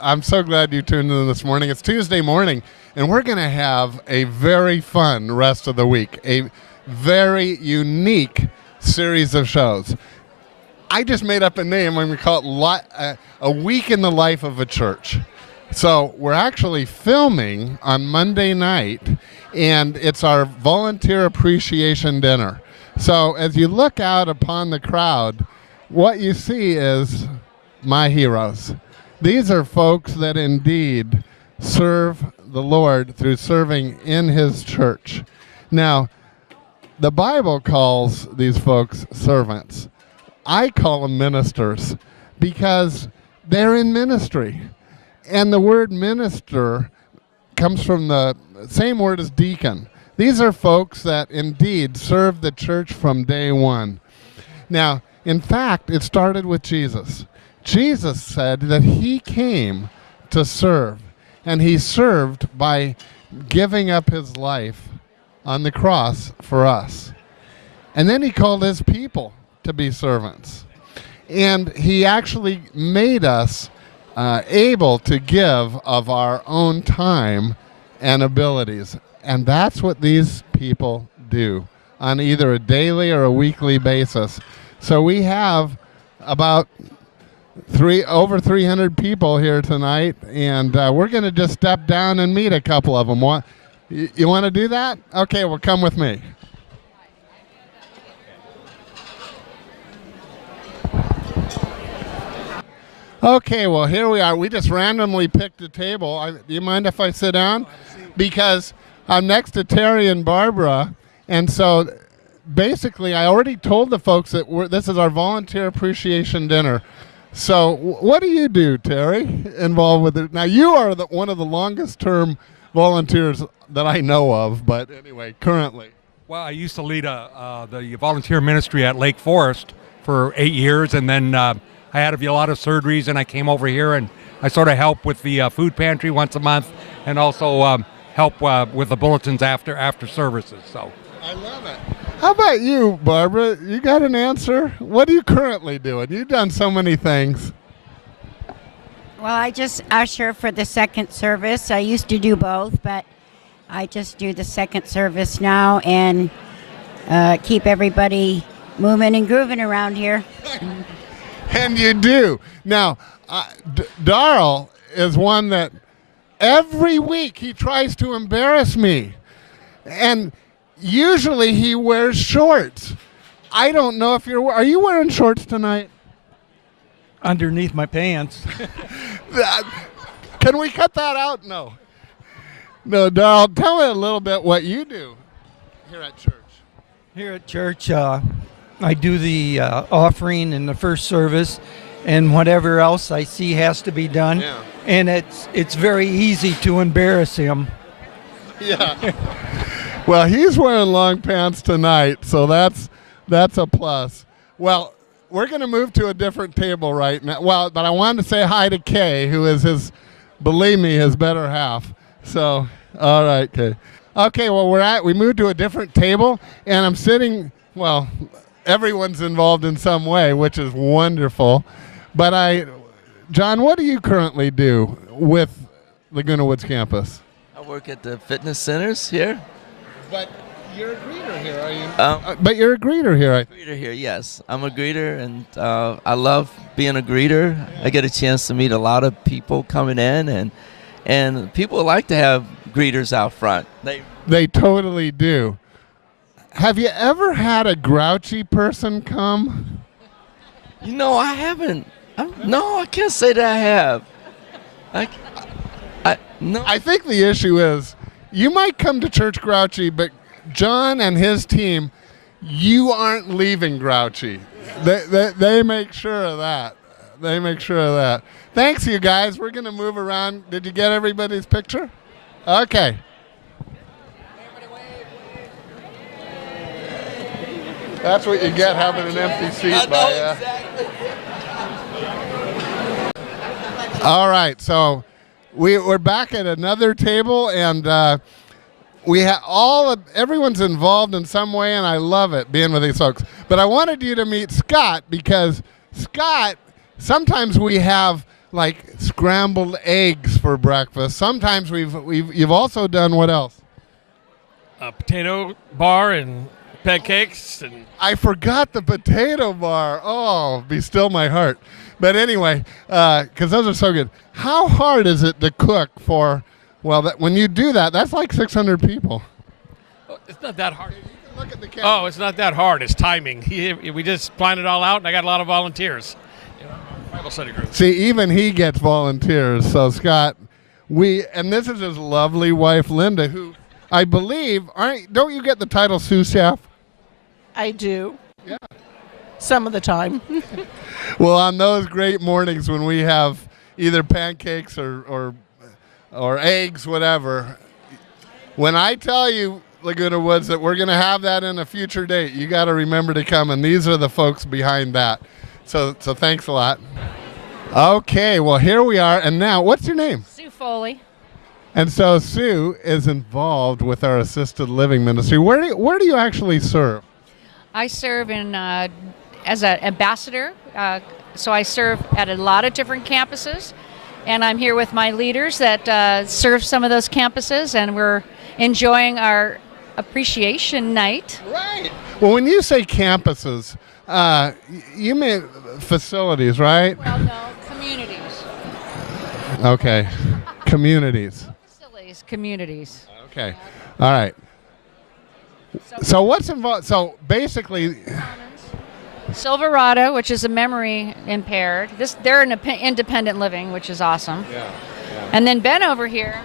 I'm so glad you tuned in this morning. It's Tuesday morning, and we're going to have a very fun rest of the week, a very unique series of shows. I just made up a name when we call it a week in the life of a church. So we're actually filming on Monday night, and it's our volunteer appreciation dinner. So as you look out upon the crowd, what you see is my heroes. These are folks that indeed serve the Lord through serving in His church. Now, the Bible calls these folks servants. I call them ministers because they're in ministry. And the word minister comes from the same word as deacon. These are folks that indeed serve the church from day one. Now, in fact, it started with Jesus. Jesus said that He came to serve, and He served by giving up His life on the cross for us. And then He called His people to be servants. And He actually made us able to give of our own time and abilities. And that's what these people do on either a daily or a weekly basis. So we have about over 300 people here tonight, and we're going to just step down and meet a couple of them. You want to do that? Okay, well, come with me. Okay, well, here we are. We just randomly picked a table. Do you mind if I sit down? Because I'm next to Terry and Barbara, and so basically I already told the folks that this is our volunteer appreciation dinner. So what do you do, Terry, involved with it? Now, you are one of the longest-term volunteers that I know of, but anyway, currently. Well, I used to lead the volunteer ministry at Lake Forest for 8 years, and then I had a lot of surgeries, and I came over here, and I sort of help with the food pantry once a month, and also help with the bulletins after services. So I love it. How about you, Barbara? You got an answer? What are you currently doing? You've done so many things. Well, I just usher for the second service. I used to do both, but I just do the second service now and keep everybody moving and grooving around here. And you do. Now, Darrell is one that every week he tries to embarrass me. And usually he wears shorts. I don't know if are you wearing shorts tonight? Underneath my pants. Can we cut that out? No. No, Darrell, tell me a little bit what you do here at church. Here at church, I do the offering in the first service, and whatever else I see has to be done. Yeah. And it's very easy to embarrass him. Yeah. Well, he's wearing long pants tonight, so that's a plus. Well, we're going to move to a different table right now. Well, but I wanted to say hi to Kay, who is believe me, his better half. So, all right, Kay. Okay, well, we moved to a different table, and I'm sitting, well, everyone's involved in some way, which is wonderful. But John, what do you currently do with Laguna Woods campus? I work at the fitness centers here. But you're a greeter here, are you? But you're a greeter here, I think. Greeter here, yes. I'm a greeter, and I love being a greeter. I get a chance to meet a lot of people coming in, and people like to have greeters out front. They totally do. Have you ever had a grouchy person come? You know, I haven't. No, I can't say that I have. No. I think the issue is you might come to church grouchy, but John and his team, you aren't leaving grouchy. They make sure of that. They make sure of that. Thanks, you guys. We're going to move around. Did you get everybody's picture? Okay. That's what you get having an empty seat. Exactly. All right, so we're back at another table, and we have everyone's involved in some way, and I love it being with these folks. But I wanted you to meet Scott because Scott, sometimes we have like scrambled eggs for breakfast. Sometimes you've also done what else? A potato bar and pancakes and I forgot the potato bar. Oh, be still my heart. But anyway, because those are so good. How hard is it to cook for? Well, when you do that, that's like 600 people. it's not that hard. Look at the camera. Oh, it's not that hard. It's timing. We just planned it all out, and I got a lot of volunteers. Bible study group. See, even he gets volunteers. So Scott, and this is his lovely wife Linda, who I believe don't you get the title sous chef? I do. Yeah. Some of the time. Well, on those great mornings when we have either pancakes or eggs, whatever, when I tell you, Laguna Woods, that we're going to have that in a future date, you got to remember to come, and these are the folks behind that. So thanks a lot. Okay, well, here we are, and now, what's your name? Sue Foley. And so Sue is involved with our assisted living ministry. Where do you actually serve? I serve as an ambassador, so I serve at a lot of different campuses, and I'm here with my leaders that serve some of those campuses, and we're enjoying our appreciation night. Right. Well, when you say campuses, you mean facilities, right? Well, no, communities. Okay, communities. Facilities, communities. Okay, all right. So what's involved? So basically, Silverado, which is a memory impaired. They're in independent living, which is awesome. yeah. And then Ben over here,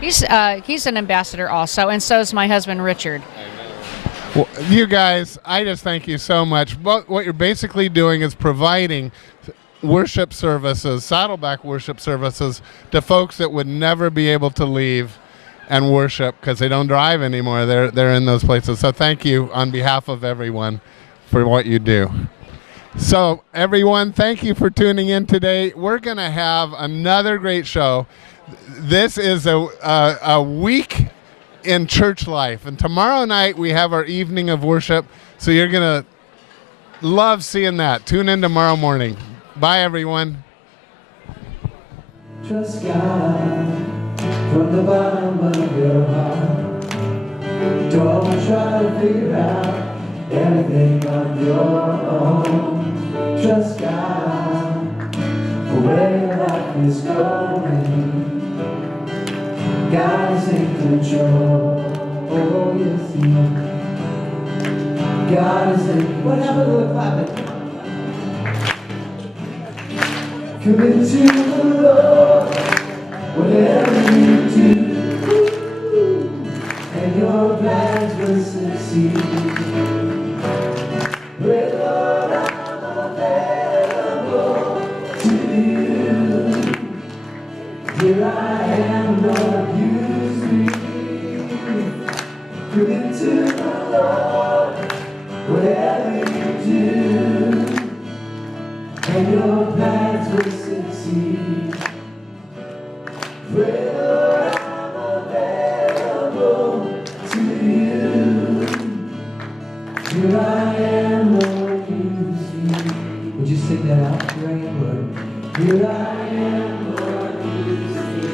he's an ambassador also, and so is my husband Richard. Well, you guys, I just thank you so much. What you're basically doing is providing worship services, Saddleback worship services, to folks that would never be able to leave and worship because they don't drive anymore. They're in those places. So thank you on behalf of everyone for what you do. So everyone, thank you for tuning in today. We're going to have another great show. This is a week in church life, and tomorrow night we have our evening of worship, so you're going to love seeing that. Tune in tomorrow morning. Bye, everyone. Trust God from the bottom of your heart. Don't try to figure out everything on your own. Trust God for where your life is going. God is in control. Oh, yes, He is. God is in. What happened to the clapping? Commit to the Lord, whatever you do, and your plans will succeed. Pray, Lord, I'm available to you. Here I am, Lord, use me. Commit to the Lord, whatever you do, and your plans will succeed. Pray, Lord, I'm available to you. Here I am, Lord, use me. Would you sing that out? Here I am, Lord. Here I am, Lord, use me.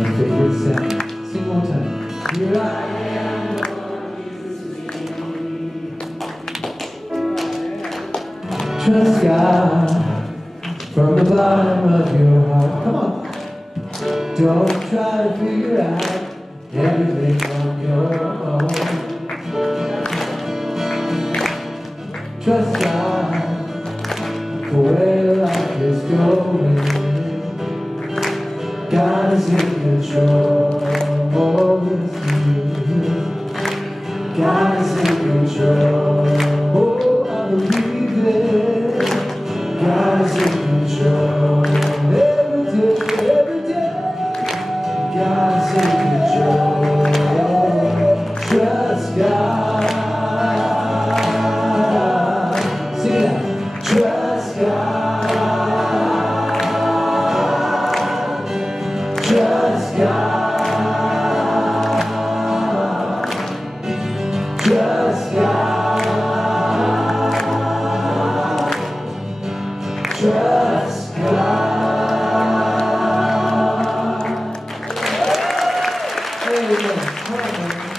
My favorite sound. Sing one more time. Here I am, Lord, use me. Trust God from the bottom of your heart. Come on. Don't try to figure out everything on your own. Trust God for where your life is going. God is in control. Oh, yes, He is. God is in control. Oh, I believe it. God is in control. Every day, God is in control. Trust God. See that? Trust God. Trust God. Trust God. Trust God. There you go. All right, man.